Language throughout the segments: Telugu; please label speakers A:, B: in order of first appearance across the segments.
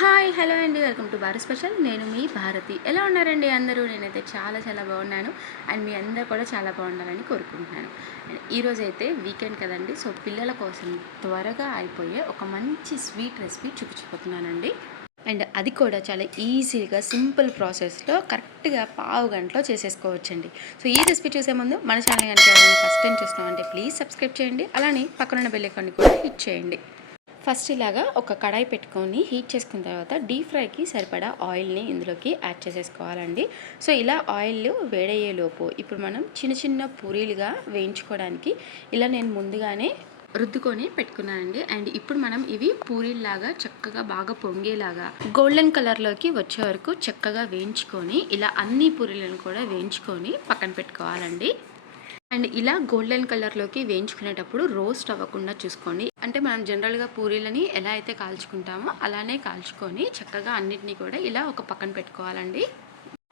A: హాయ్ హలో అండి. Welcome to Bharat special. నేను మీ భారతి. ఎలా ఉన్నారండి అందరూ? నేనైతే చాలా చాలా బాగున్నాను. అండ్ మీ అందరూ కూడా చాలా బాగున్నారని కోరుకుంటున్నాను. And ఈరోజు అయితే వీకెండ్ కదండి. సో పిల్లల కోసం త్వరగా అయిపోయే ఒక మంచి స్వీట్ రెసిపీ చూపించిపోతున్నానండి అండ్ అది కూడా చాలా ఈజీగా సింపుల్ ప్రాసెస్లో కరెక్ట్గా పావు గంటలో చేసేసుకోవచ్చండి. సో ఈ రెసిపీ చూసే ముందు మన ఛానల్ కనుక ఫస్ట్ టైం చూస్తున్నామంటే ప్లీజ్ సబ్స్క్రైబ్ చేయండి. అలానే పక్కనున్న బెల్లికాన్ని కూడా హిట్ చేయండి. ఫస్ట్ ఇలాగా ఒక కడాయి పెట్టుకొని హీట్ చేసుకున్న తర్వాత డీప్ ఫ్రైకి సరిపడా ఆయిల్ని ఇందులోకి యాడ్ చేసేసుకోవాలండి. సో ఇలా ఆయిల్ వేడయ్యేలోపు ఇప్పుడు మనం చిన్న చిన్న పూరీలుగా వేయించుకోవడానికి ఇలా నేను ముందుగానే రుద్దుకొని పెట్టుకున్నానండి. అండ్ ఇప్పుడు మనం ఇవి పూరీల్లాగా చక్కగా బాగా పొంగేలాగా గోల్డెన్ కలర్లోకి వచ్చే వరకు చక్కగా వేయించుకొని ఇలా అన్ని పూరీలను కూడా వేయించుకొని పక్కన పెట్టుకోవాలండి. అండ్ ఇలా గోల్డెన్ కలర్లోకి వేయించుకునేటప్పుడు రోస్ట్ అవ్వకుండా చూసుకోండి. అంటే మనం జనరల్గా పూరీలని ఎలా అయితే కాల్చుకుంటామో అలానే కాల్చుకొని చక్కగా అన్నిటినీ కూడా ఇలా ఒక పక్కన పెట్టుకోవాలండి.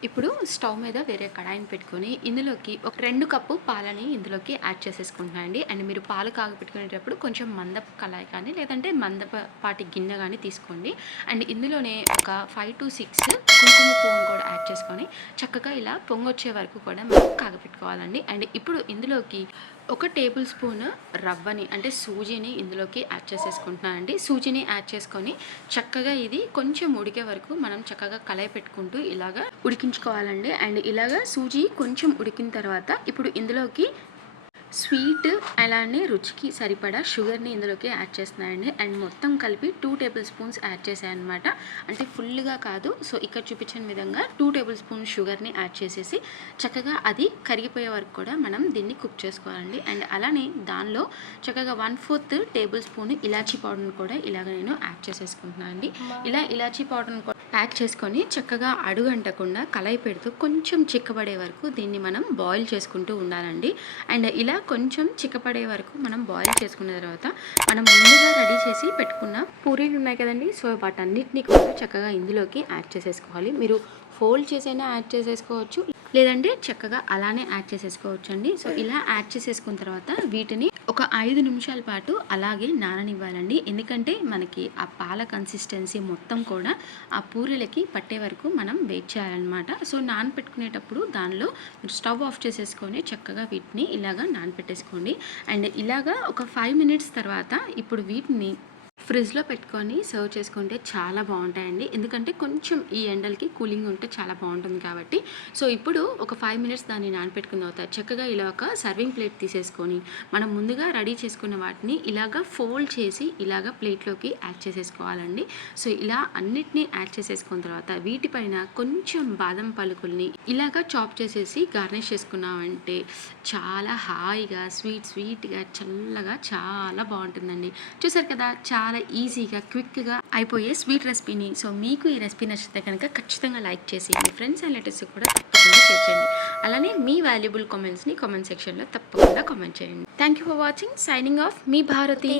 A: ఇప్పుడు స్టవ్ మీద వేరే కడాయిని పెట్టుకొని ఇందులోకి ఒక రెండు కప్పు పాలని ఇందులోకి యాడ్ చేసేసుకుంటున్నానండి అండ్. మీరు పాలు కాగపెట్టుకునేటప్పుడు కొంచెం మందపు కళాయి కానీ లేదంటే మందపాటి గిన్నె కానీ తీసుకోండి. అండ్ ఇందులోనే ఒక ఫైవ్ టు సిక్స్ కుంకుమ పువ్వు చేసుకొని చక్కగా ఇలా పొంగొచ్చే వరకు కూడా మనం కాగపెట్టుకోవాలండి. అండ్ ఇప్పుడు ఇందులోకి ఒక టేబుల్ స్పూన్ రవ్వని అంటే సూజీని ఇందులోకి యాడ్ చేసేసుకుంటున్నానండి సూజీని యాడ్ చేసుకొని చక్కగా ఇది కొంచెం ఉడికే వరకు మనం చక్కగా కలయి పెట్టుకుంటూ ఇలాగా ఉడికించుకోవాలండి. అండ్ ఇలాగా సూజీ కొంచెం ఉడికిన తర్వాత ఇప్పుడు ఇందులోకి స్వీట్ అలానే రుచికి సరిపడా షుగర్ని ఇందులోకి యాడ్ చేస్తున్నాయండి అండ్ మొత్తం కలిపి టూ టేబుల్ స్పూన్స్ యాడ్ చేశాను అనమాట అంటే ఫుల్గా కాదు. సో ఇక్కడ చూపించిన విధంగా టూ టేబుల్ స్పూన్ షుగర్ని యాడ్ చేసేసి చక్కగా అది కరిగిపోయే వరకు కూడా మనం దీన్ని కుక్ చేసుకోవాలండి. అండ్ అలానే దానిలో చక్కగా వన్ ఫోర్త్ టేబుల్ స్పూన్ ఇలాచీ పౌడర్ని కూడా ఇలాగ నేను యాడ్ చేసేసుకుంటున్నాను అండి ఇలా ఇలాచీ పౌడర్ని కూడా యాడ్ చేసుకొని చక్కగా అడుగంటకుండా కలయి పెడుతూ కొంచెం చిక్కబడే వరకు దీన్ని మనం బాయిల్ చేసుకుంటూ ఉండాలండి. అండ్ ఇలా కొంచెం చిక్కపడే వరకు మనం బాయిల్ చేసుకున్న తర్వాత మనం ముందుగా రెడీ చేసి పెట్టుకున్న పూరీలు ఉన్నాయి కదండి. సో వాటన్నిటిని కూడా చక్కగా ఇందులోకి యాడ్ చేసేసుకోవాలి. మీరు ఫోల్డ్ చేసైనా యాడ్ చేసేసుకోవచ్చు. లేదంటే చక్కగా అలానే యాడ్ చేసేసుకోవచ్చు అండి సో ఇలా యాడ్ చేసేసుకున్న తర్వాత వీటిని ఒక ఐదు నిమిషాల పాటు అలాగే నాననివ్వాలండి. ఎందుకంటే మనకి ఆ పాల కన్సిస్టెన్సీ మొత్తం కూడా ఆ పూరీలకి పట్టే వరకు మనం వెయిట్ చేయాలన్నమాట. సో నానపెట్టుకునేటప్పుడు దానిలో స్టవ్ ఆఫ్ చేసేసుకొని చక్కగా వీటిని ఇలాగా నానపెట్టేసుకోండి. అండ్ ఇలాగా ఒక ఫైవ్ మినిట్స్ తర్వాత ఇప్పుడు వీటిని ఫ్రిడ్జ్లో పెట్టుకొని సర్వ్ చేసుకుంటే చాలా బాగుంటాయండి. ఎందుకంటే కొంచెం ఈ ఎండలకి కూలింగ్ ఉంటే చాలా బాగుంటుంది కాబట్టి. సో ఇప్పుడు ఒక ఫైవ్ మినిట్స్ దాన్ని నానపెట్టుకున్న తర్వాత చక్కగా ఇలా ఒక సర్వింగ్ ప్లేట్ తీసేసుకొని మనం ముందుగా రెడీ చేసుకున్న వాటిని ఇలాగా ఫోల్డ్ చేసి ఇలాగ ప్లేట్లోకి యాడ్ చేసేసుకోవాలండి. సో ఇలా అన్నిటినీ యాడ్ చేసేసుకున్న తర్వాత వీటిపైన కొంచెం బాదం పలుకుల్ని ఇలాగా చాప్ చేసేసి గార్నిష్ చేసుకున్నామంటే చాలా హాయిగా స్వీట్ స్వీట్గా చల్లగా చాలా బాగుంటుందండి. చూసారు కదా చాలా ఈజీగా క్విక్గా అయిపోయే స్వీట్ రెసిపీని సో మీకు ఈ రెసిపీ నచ్చితే కనుక ఖచ్చితంగా లైక్ చేసి మీ ఫ్రెండ్స్ అండ్ లెటర్స్ కూడా తప్పకుండా షేర్ చేయండి. అలానే మీ వాల్యుబుల్ కామెంట్స్ని కామెంట్ సెక్షన్లో తప్పకుండా కామెంట్ చేయండి. Thank you for watching signing off me Bharati.